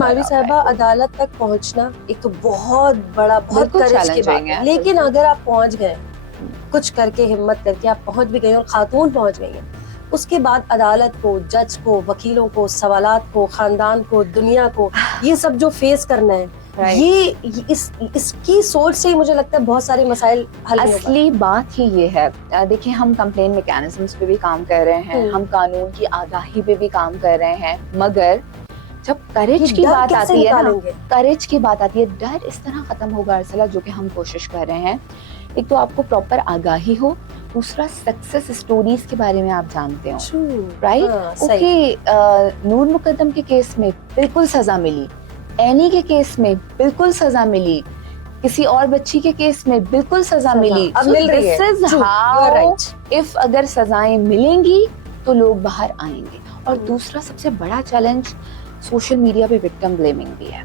مولوی صاحبہ عدالت تک پہنچنا ایک تو بہت بڑا بہت کرج کی بات ہے، لیکن اگر آپ پہنچ گئے کچھ کر کے ہمت کر کے آپ پہنچ بھی گئی اور خاتون پہنچ گئی ہیں، اس کے بعد عدالت کو، جج کو، وکیلوں کو، سوالات کو، خاندان کو، دنیا کو، یہ سب جو فیس کرنا ہے، یہ اس کی سوچ سے ہی مجھے لگتا ہے بہت سارے مسائل حل نہیں ہو پاتے۔ اصلی بات ہی یہ ہے، دیکھیں ہم کمپلین میکینزمز پہ بھی کام کر رہے ہیں، ہم قانون کی آگاہی پہ بھی کام کر رہے ہیں، مگر جب کریج کی بات آتی ہے نا، کریج کی بات آتی ہے، ڈر اس طرح ختم ہوگا ارسلہ، جو کہ ہم کوشش کر رہے ہیں۔ ایک تو آپ کو پراپر آگاہی ہو، دوسرا سکسیس سٹوریز کے بارے میں آپ جانتے ہو، رائٹ؟ اوکے، نور مقدم کے کیس میں بالکل سزا ملی، اینی کے کیس میں بالکل سزا ملی، کسی اور بچی کے کیس میں بالکل سزا ملی، اب مل رہی ہے۔ اف اگر سزائیں ملیں گی تو لوگ باہر آئیں گے۔ اور دوسرا سب سے بڑا چیلنج سوشل میڈیا پہ وکٹم بلیمنگ بھی ہے۔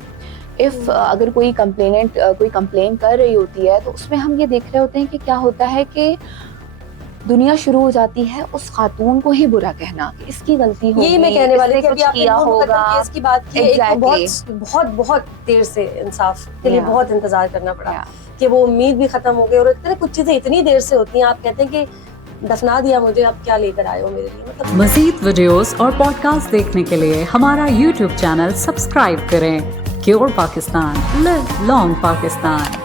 اف اگر کوئی کمپلین کر رہی ہوتی ہے تو اس میں ہم یہ دیکھ رہے ہوتے ہیں کہ کیا ہوتا ہے کہ دنیا شروع ہو جاتی ہے اس خاتون کو ہی برا کہنا کہ اس کی غلطی ہوگی، یہی میں کہنے والی تھی، کچھ کیا ہوگا، کیس کی بات کی، ایک تو بہت بہت دیر سے انصاف کے لیے بہت انتظار کرنا پڑا کہ وہ امید بھی ختم ہو گئی، اور اتنے کچھ چیزیں اتنی دیر سے ہوتی ہیں، آپ کہتے ہیں کہ دفنا دیا مجھے، اب کیا لے کر آئے ہو میرے لیے۔ مطلب مزید ویڈیوز اور پوڈ کاسٹ دیکھنے کے لیے ہمارا YouTube چینل سبسکرائب کریں۔ کیور پاکستان، لیو لانگ پاکستان۔